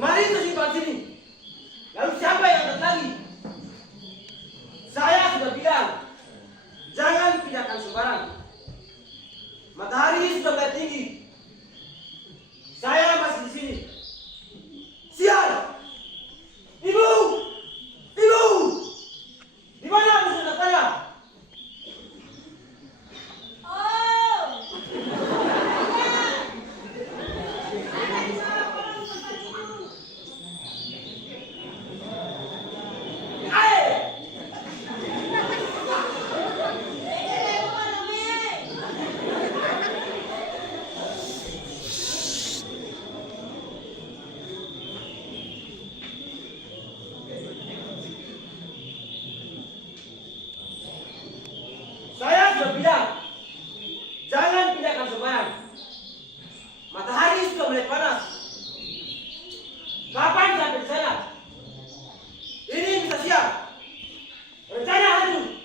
Kemarin itu simpan sini. Lalu siapa yang datang lagi? Saya sudah bilang, jangan pindahkan sembarang. Matahari sudah mulai tinggi. Saya masih di sini. Sial! Ibu! Ibu! Di mana ibu sudah saya? Saya sudah bilang, jangan pindahkan sembarang. Matahari sudah mulai panas. Kapan sampai di sana? Ini bisa siap. Rencana hancur.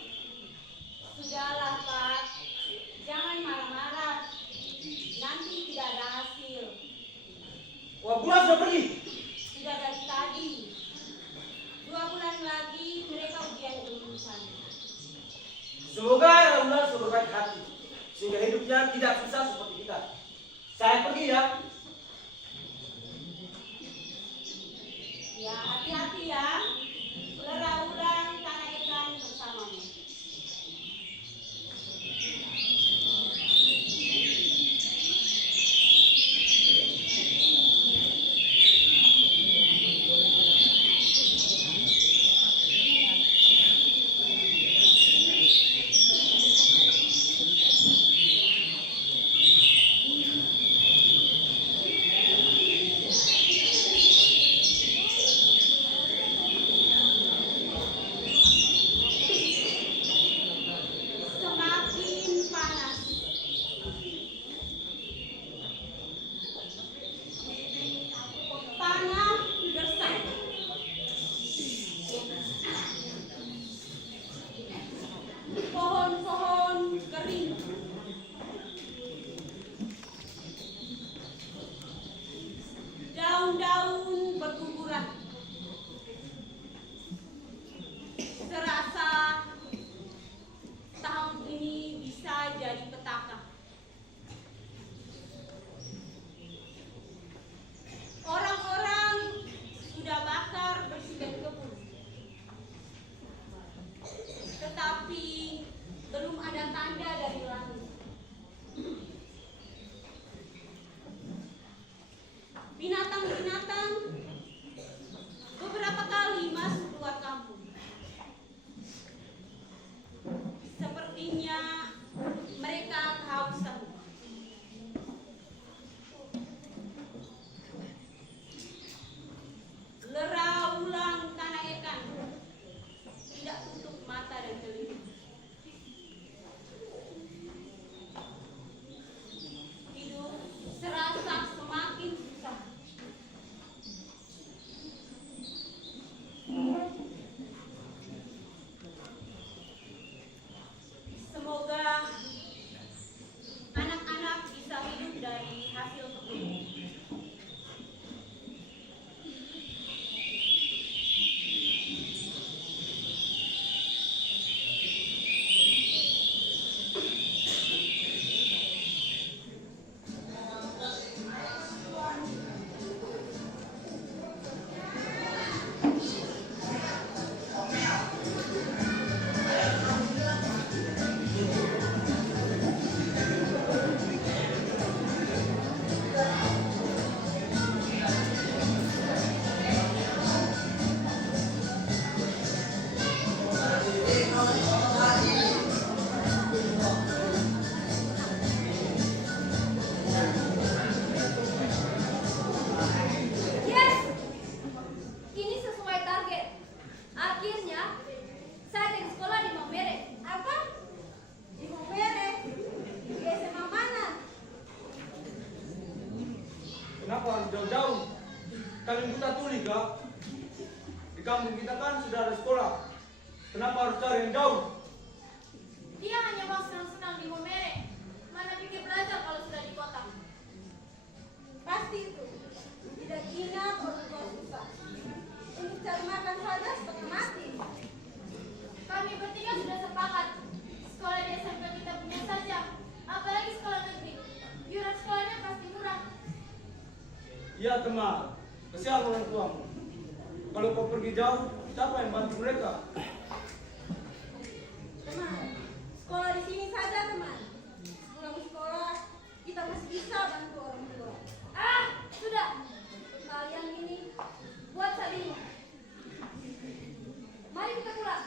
Sudahlah, Pak. Jangan marah-marah. Nanti tidak ada hasil. Wah, bulan sudah pergi. Sudah dari tadi. 2 bulan lagi mereka ujian kelulusan. Semoga Rasulullah berbaik hati, sehingga hidupnya tidak susah seperti kita. Saya pergi ya. Ya, hati-hati ya. Ular-ular tanah ikan bersamamu. Semakin panas. Tanah gersang. Pohon-pohon kering. Daun-daun berguguran. Serasa tahun ini bisa jadi petaka. Orang-orang sudah bakar bersihkan kebun. Tetapi belum ada tanda dari langit. Binatang-binatang beberapa kali masuk keluar kampung. Sepertinya mereka kehausan. Lera ulang tanah ikan tidak tutup mata dan telinga. Hidup serasa semakin susah. Kenapa harus jauh-jauh? Kalian buta tuli kah? Di kampung kita kan sudah ada sekolah. Kenapa harus cari yang jauh? Dia hanya mau senang-senang di Momere. Mana pikir belajar kalau sudah di kota? Pasti itu. Tidak ingat orang tua susah. Untuk cari makan saja setengah mati. Kami bertiga sudah sepakat. Sekolah di SMP kita punya saja. Apalagi sekolah negeri. Iuran sekolahnya pasti murah. Iya teman, kesian orang tuamu. Kalau kau pergi jauh, siapa yang bantu mereka? Teman, sekolah di sini saja teman. Pulang sekolah, kita masih bisa bantu orang tua. Ah, sudah. Kalian ini buat saling. Mari kita pulang.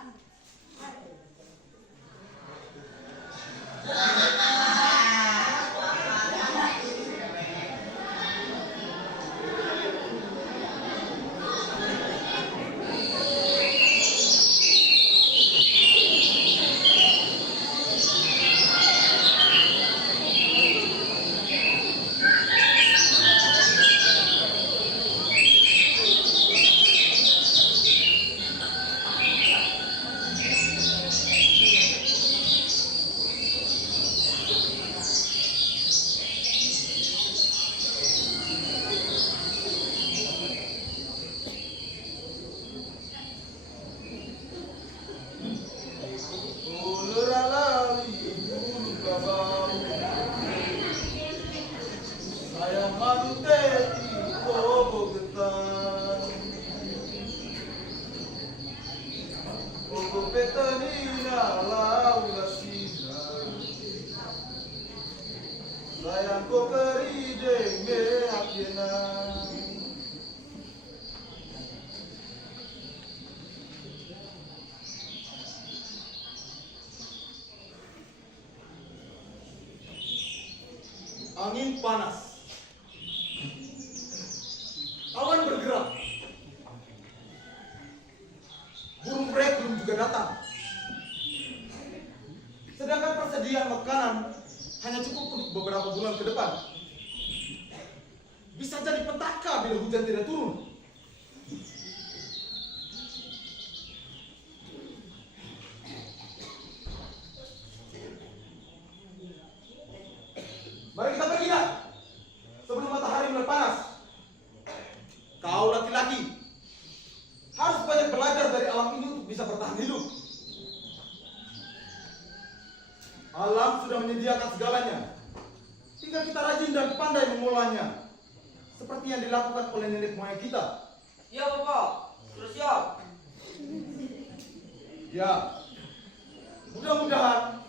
Angin panas, awan bergerak, burung brek belum juga datang. Sedangkan persediaan makanan hanya cukup untuk beberapa bulan ke depan. Bisa jadi petaka bila hujan tidak turun. Mari kita pergi nak, sebelum matahari mulai panas. Kau laki-laki harus banyak belajar dari alam ini untuk bisa bertahan hidup. Alam sudah menyediakan segalanya. Tinggal kita rajin dan pandai mengolahnya, seperti yang dilakukan oleh nenek moyang kita. Iya Bapak, sudah siap. Ya, mudah-mudahan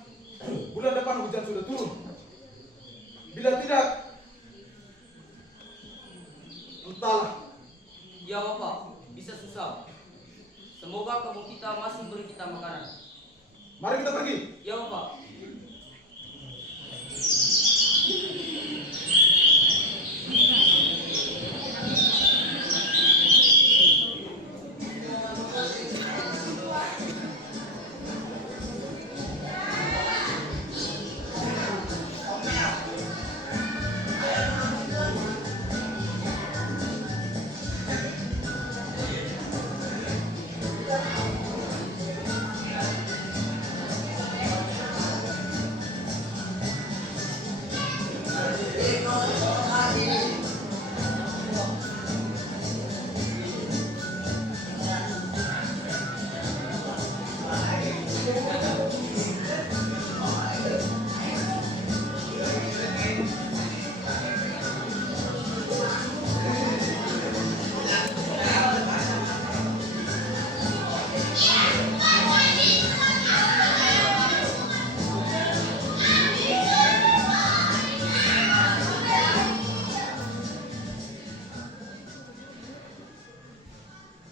bulan depan hujan sudah turun. Bila tidak, entahlah. Iya Bapak, bisa susah. Semoga kampung kita masih beri kita makanan. Mari kita pergi. Iya Bapak.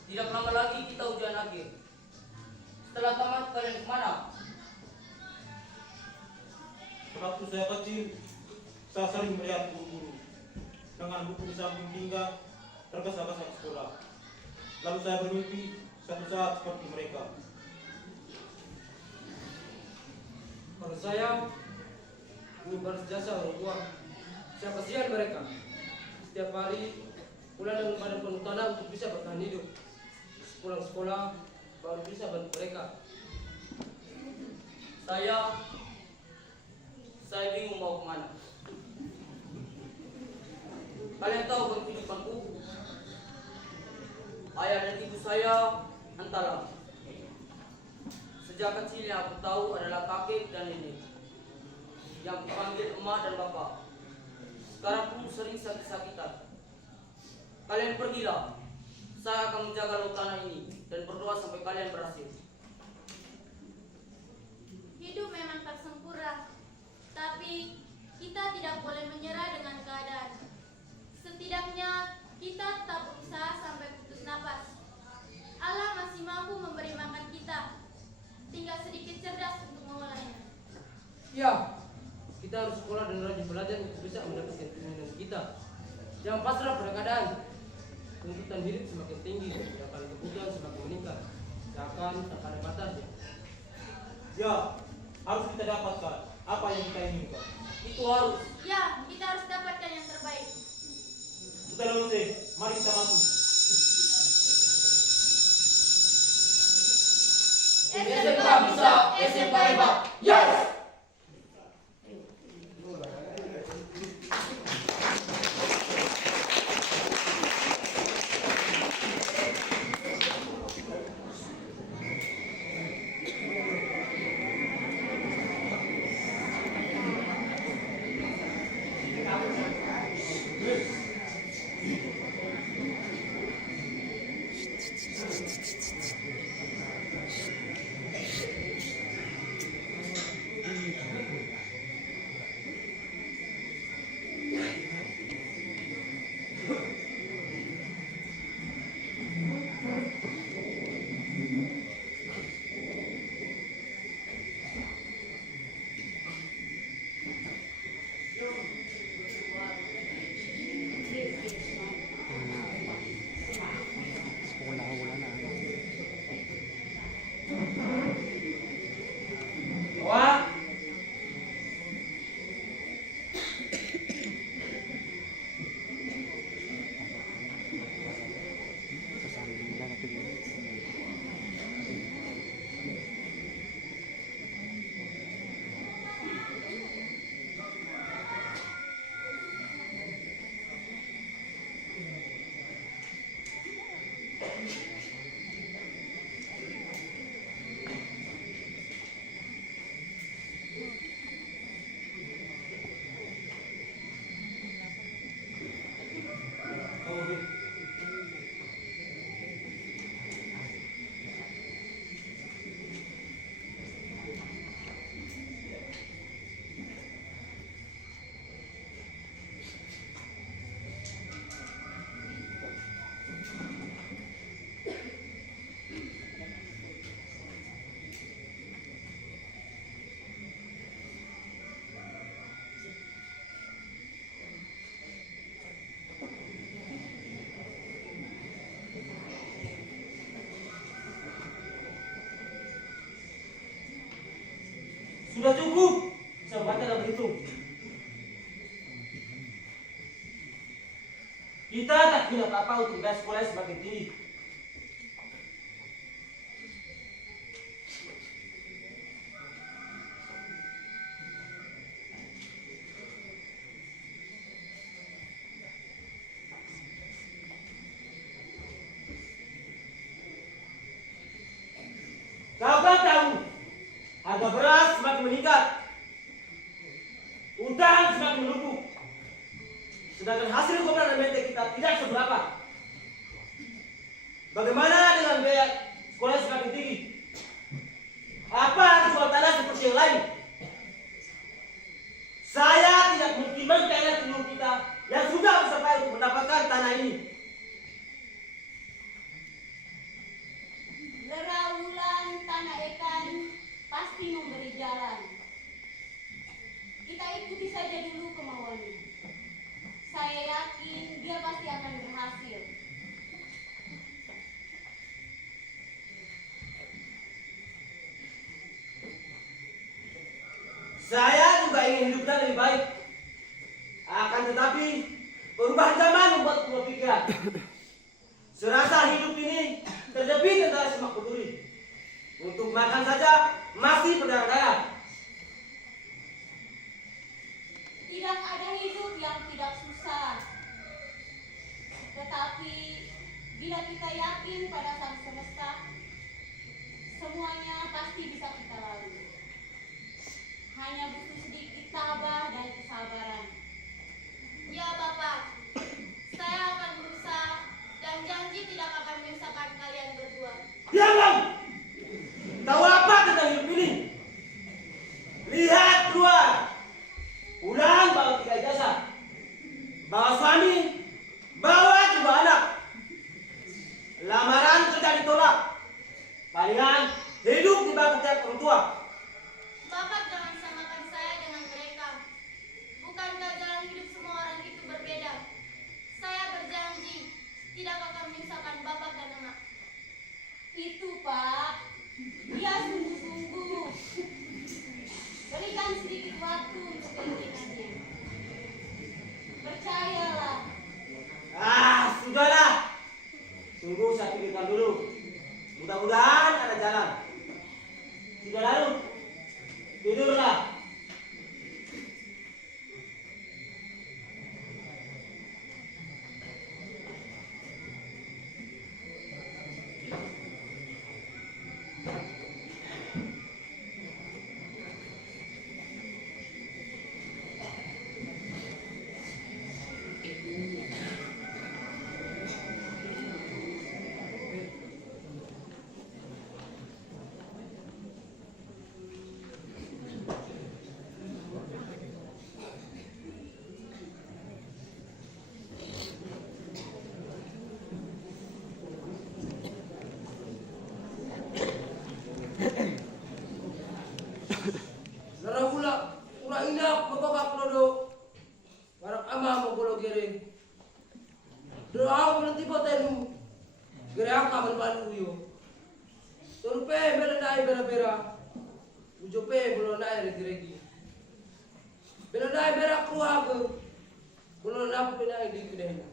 Tidak lama lagi kita ujian akhir. Setelah tamat kalian kemana? Waktu saya kecil, saya sering melihat guru-guru dengan buku di samping pinggang tergesa-gesa ke sekolah. Lalu saya bermimpi suatu saat seperti mereka. Kalau saya ingin balas jasa orang tua, saya kasihan mereka. setiap hari pulang dengan badan penuh tanah untuk bisa bertahan hidup. Pulang sekolah baru bisa bantu mereka. Saya bingung mau kemana. Kalian tahu kehidupanku? Ayah dan ibu saya hantaran. Sejak kecil yang aku tahu adalah kakek dan nenek, yang kupanggil emak dan bapak. Sekarang pun sering sakit-sakitan. Kalian pergilah. Saya akan menjaga laut tanah ini dan berdoa sampai kalian berhasil. Hidup memang tak sempurna, tapi kita tidak boleh menyerah dengan keadaan. Setidaknya kita tetap berusaha sampai putus napas. Allah masih mampu memberi makan kita, tinggal sedikit cerdas untuk mengolahnya. Ya, kita harus sekolah dan rajin belajar untuk bisa mendapatkan keinginan kita. Jangan pasrah pada keadaan. Tuntutan hidup semakin tinggi, sedangkan kebutuhan semakin meningkat. Seakan tak ada batasnya. Ya, harus kita dapatkan apa yang kita inginkan. Itu harus. Ya, kita harus dapatkan yang terbaik. Kita lalu deh, mari kita masuk. SMK bisa, SMK hebat. Yes! Sudah cukup, bisa baca dan berhitung. Kita tak punya apa-apa untuk bayar sekolah semakin tinggi. Kau kan tahu, harga beras semakin meningkat, utang semakin menumpuk, sedangkan hasil koperan MT kita tidak seberapa. Bagaimana dengan biaya sekolah semakin tinggi? Apa harus jual tanah seperti yang lain? Saya tidak mungkin mengkayai penduduk kita yang sudah bersabar untuk mendapatkan tanah ini. Geraulan tanah ikan pasti memberi jalan. Kita ikuti saja dulu kemauannya. Saya yakin dia pasti akan berhasil. Saya juga ingin hidupnya lebih baik. Akan tetapi, Perubahan zaman membuat berubah pikiran. Serasa hidup ini terjepit antara semak berduri. Untuk makan saja masih berdarah-darah. Tidak ada hidup yang tidak susah. Tetapi bila kita yakin pada Sang Semesta, semuanya pasti bisa kita lalui. Hanya butuh sedikit tabah dan kesabaran. Ya Bapak, saya akan berusaha dan janji tidak akan menyusahkan kalian berdua. Diam! Tahu apa tentang hidup ini? Lihat keluar. Pulang bawa 3 ijazah. Bawa suami, bawa 2 anak. Lamaran sudah ditolak. Palingan hidup di bawah tiap orang tua. Bapak jangan samakan saya dengan mereka. Bukankah jalan hidup semua orang itu berbeda? Saya berjanji tidak akan menyusahkan Bapak dan emak. Itu Pak, dia sungguh-sungguh. Berikan sedikit waktu untuk keinginannya. Percayalah. Sudahlah. Tunggu saya pikirkan dulu. Mudah-mudahan ada jalan. Tidak larut. Tidurlah. Lara pula, ura inak magkakak lodo. Parang ama mo gulo giri. Doa ako ng tipo tayo. Giri ako kaman paluyo. Turpe bela na bera. Ujo pe bulo na regi. Bela na bera kruha ko. Bulo na po na di kinahin.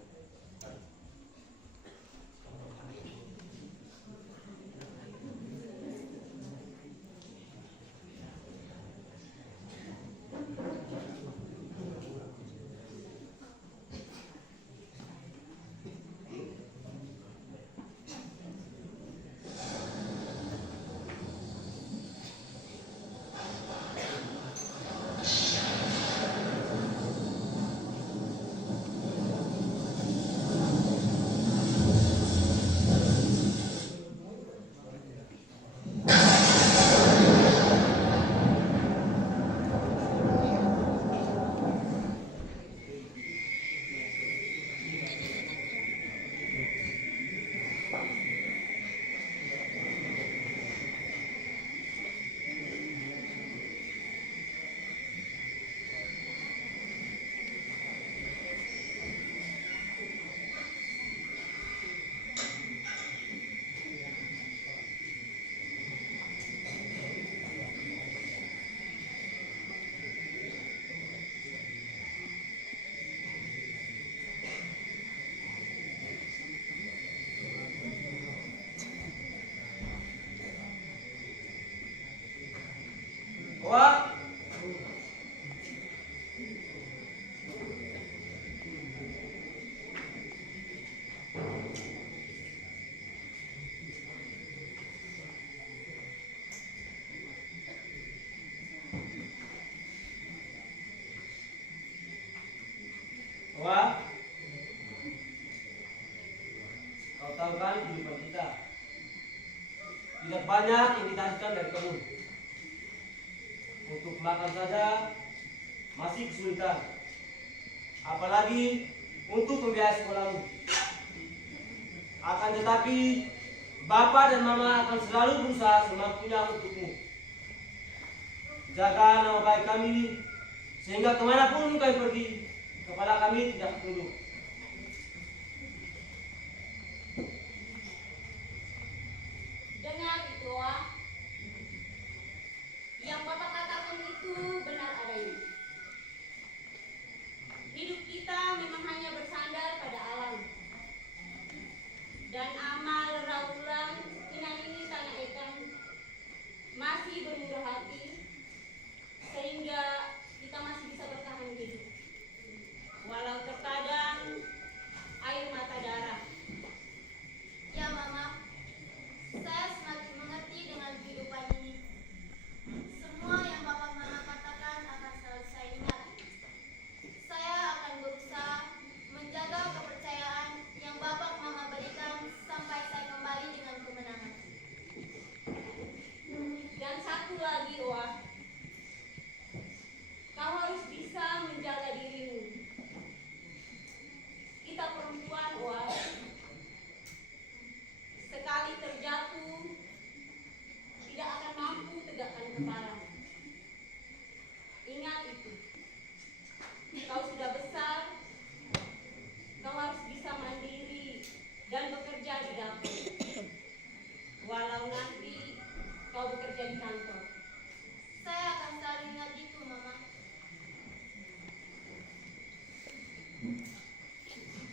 Wah. Wah. Kau tahu kan kehidupan kita tidak banyak yang kita hasilkan dari kebun. Untuk makan saja masih kesulitan. Apalagi untuk membiayai sekolahmu. Akan tetapi Bapak dan Mama akan selalu berusaha semampunya untukmu. Jaga nama baik kami sehingga kemanapun kami pergi, kepala kami tidak tunduk. Dengar itu, Wak. Yang Bapak katakan itu benar adanya. Hidup kita memang hanya bersama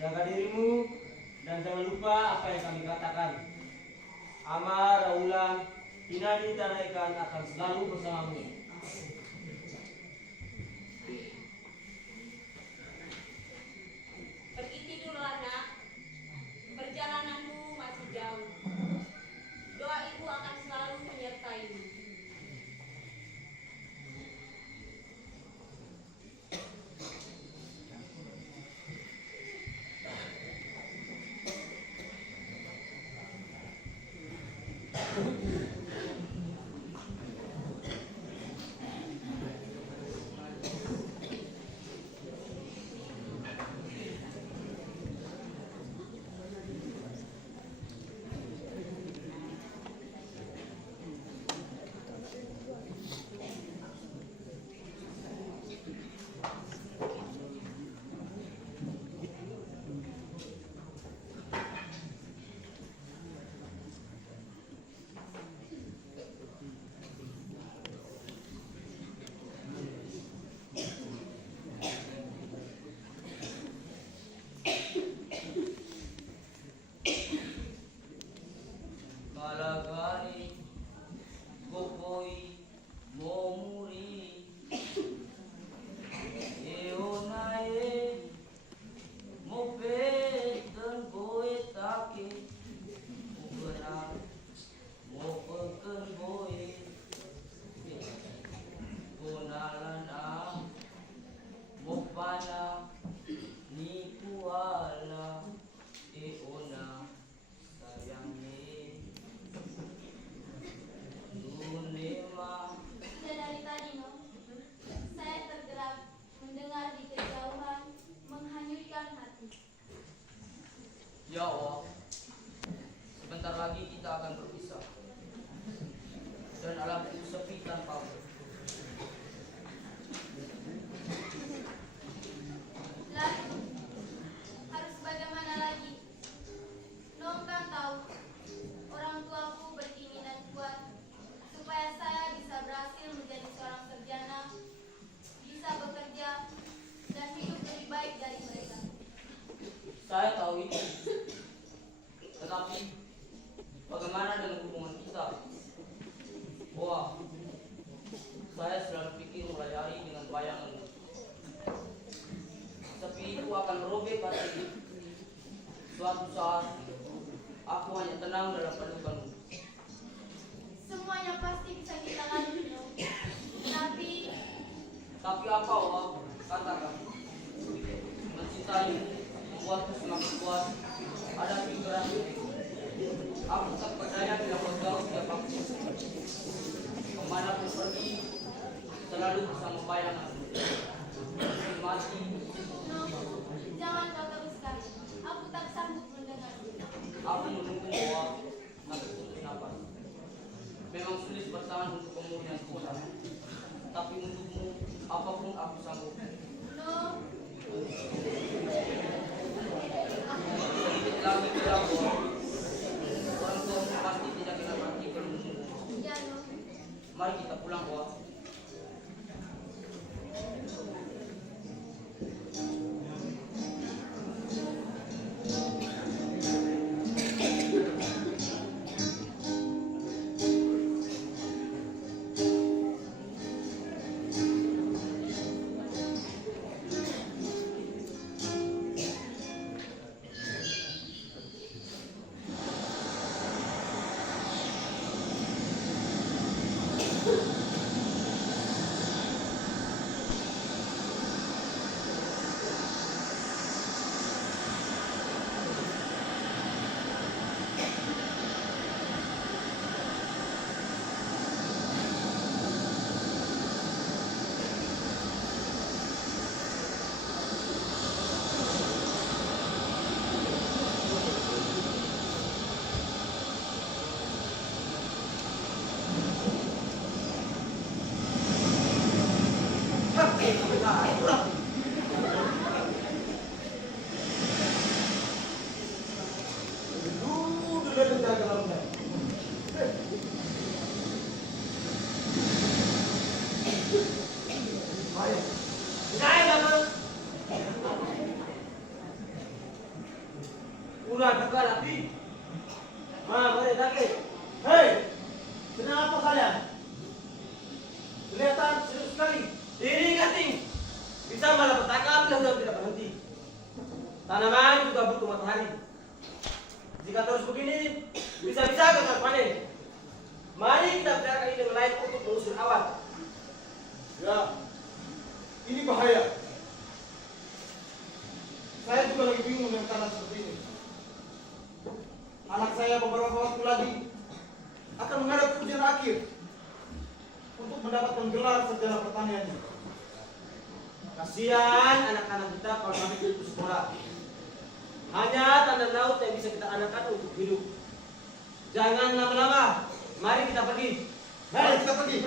Jaga dirimu dan jangan lupa apa yang kami katakan. Amar, Raulan, Hinadi dan Aikan akan selalu bersamamu. Pergi tidur, anak. Perjalananmu masih jauh. Doa ibu akan selalu menyertaimu. Kalagari, Gokoi, Momuri, Eonae, Mope, dan Boe Take, Mugera, Mopekan Boe, Gonalana, Mopana, Nikuala, Eona, Sayange. Dunema. Dan dari tadi, No, saya tergerak mendengar di kejauhan menghanyutkan hati. Ya Allah, sebentar lagi kita akan berpisah. Dan alamku sepi tanpamu. Lalu, harus bagaimana lagi? Nom kan tahu, orang tuaku berkeinginan kuat supaya saya bisa berhasil menjadi seorang sarjana, bisa bekerja, dan hidup lebih baik dari mereka. Saya tahu itu. Tetapi, bagaimana dengan hubungan kita? Wah, saya selalu pikir melayari dengan bayangan. Sepi itu akan merobek hati. Suatu saat, aku hanya tenang dalam pelukanmu. Semuanya pasti bisa kita lalui, No. Tapi apa, Wah? Katakan. Mencintaimu membuatku semakin kuat. Ada pikiran ini. Aku tak percaya bila kau jauh setiap waktu. Kemanapun pergi, selalu bersama bayanganmu. Mati. No, jangan kau teruskan. Aku tak sanggup mendengar. Aku menunggu Wah sampai putus napas. Memang sulit bertahan untuk kemudian Tuhan. Tapi untukmu, apapun aku sanggup. No, Sedikit lagi bilang Wah. Orang tuamu pasti tidak kena mati kalau menunggu. ya, No. Mari kita pulang, Wah. Kurang dekat lagi. Mari sakit. Hei, kenapa kalian? Kelihatan serius sekali. Ini kating. Bisa malah petaka bila sudah tidak berhenti. Tanaman juga butuh matahari. Jika terus begini, bisa-bisa gagal panen. Mari kita bicarakan ini dengan lain untuk mengusir awan. Ya, ini bahaya. Saya juga lagi bingung dengan keadaan seperti ini. Anak saya beberapa waktu lagi akan menghadap ujian akhir untuk mendapatkan gelar sarjana pertanian. Kasihan anak-anak kita kalau sampai putus sekolah. Hanya tanah laut yang bisa kita andalkan untuk hidup. Jangan lama-lama. Mari kita pergi. Mari kita pergi.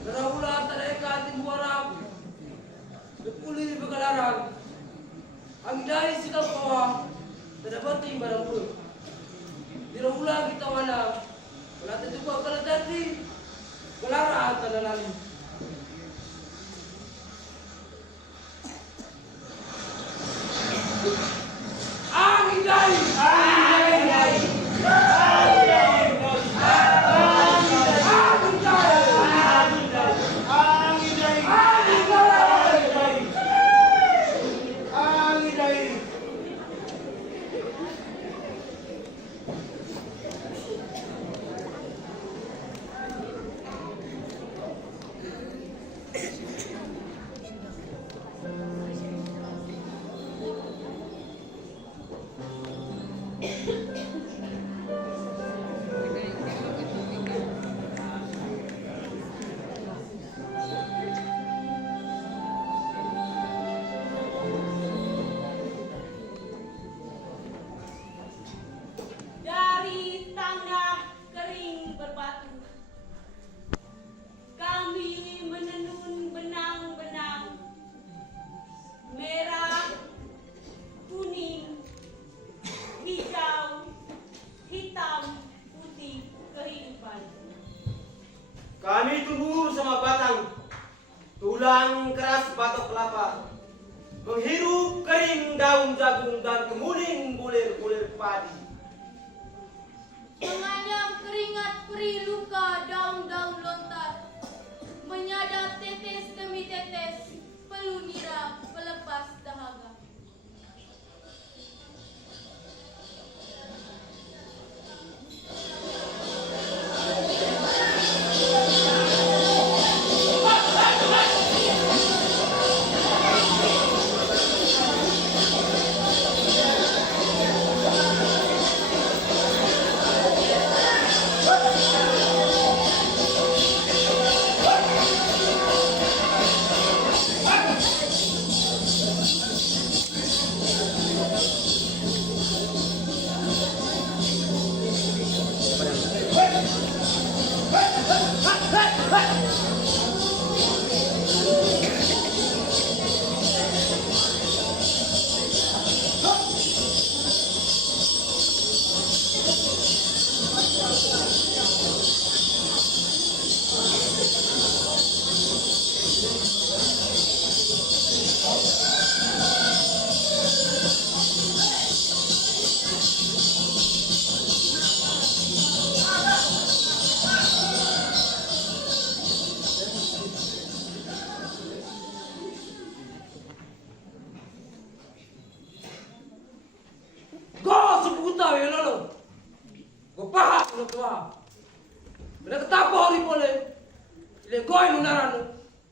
Daraulah tereka timbuarang, sepuluh begalarang, ang dari sikap bawah, terdapat barang pun. Daraulah kita mana, wala juga kalau tadi, gelarang tanah lalu. Angin dari, Dari tanah kering berbatu, kami menenun benang-benang merah, kuning, hijau, hitam, putih kehidupan. Kami tumbuh sama batang, tulang keras batok kelapa, menghirup kering daun jagung dan kemuning bulir-bulir padi. Menganyam keringat peri luka daun-daun lontar, menyadap tetes demi tetes, peluh nira pelepas dahaga.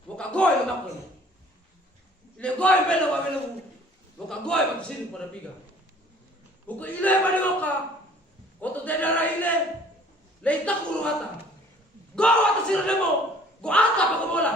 Wakagoy lemak ini. Ile goy belo wa belo. Wakagoy magsini pada piga. Buku ile pada waka. Koto tedara ile. Leita kurumata. Go atas sirlemo. Go ata pagabola.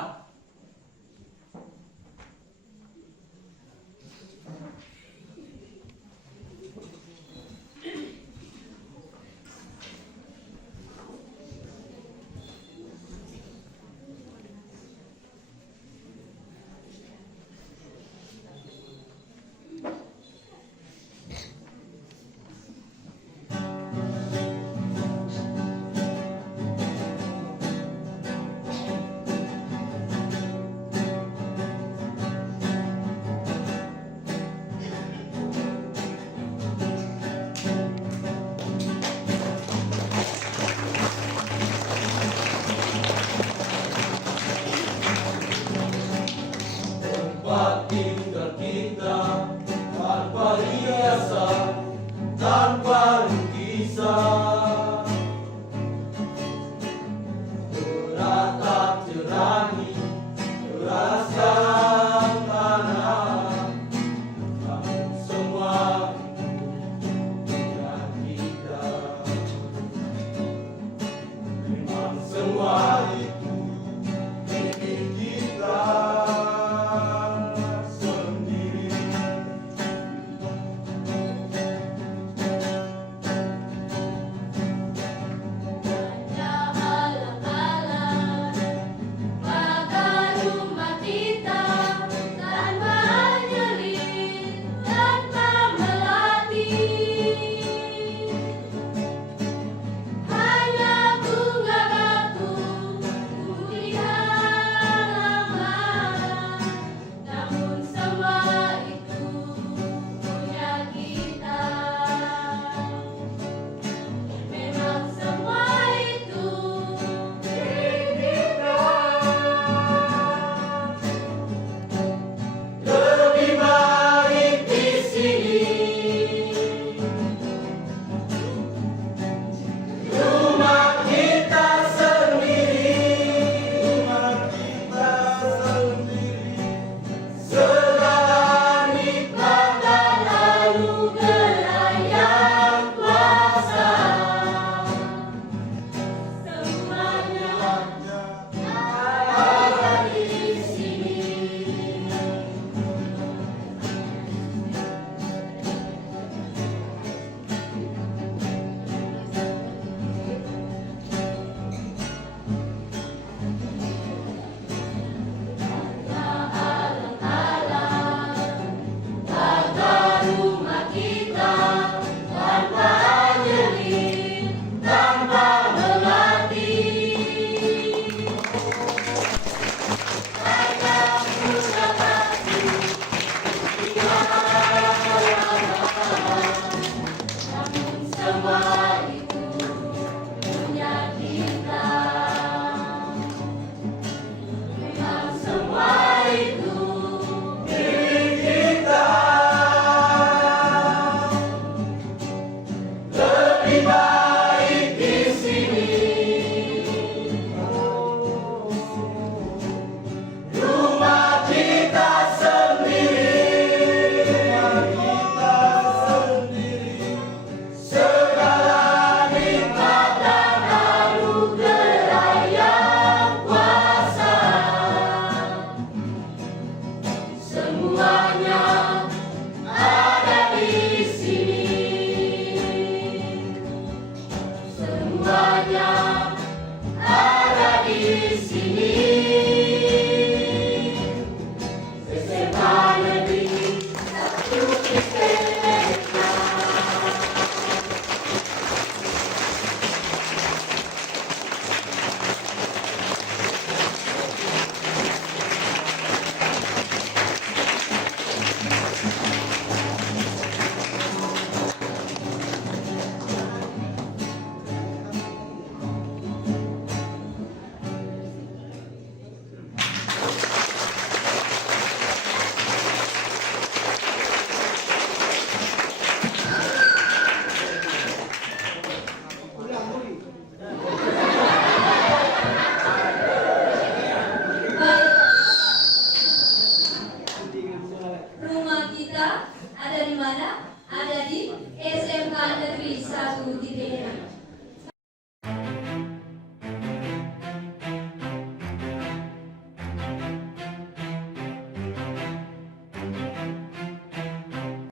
Tempat tinggal kita tanpa hiasan, tanpa lukisan, beratap jerami, terasa tanah. Namun semua dengan kita, memang semua itu milik kita. kita ada di mana? Ada di SMK Negeri 1 Titik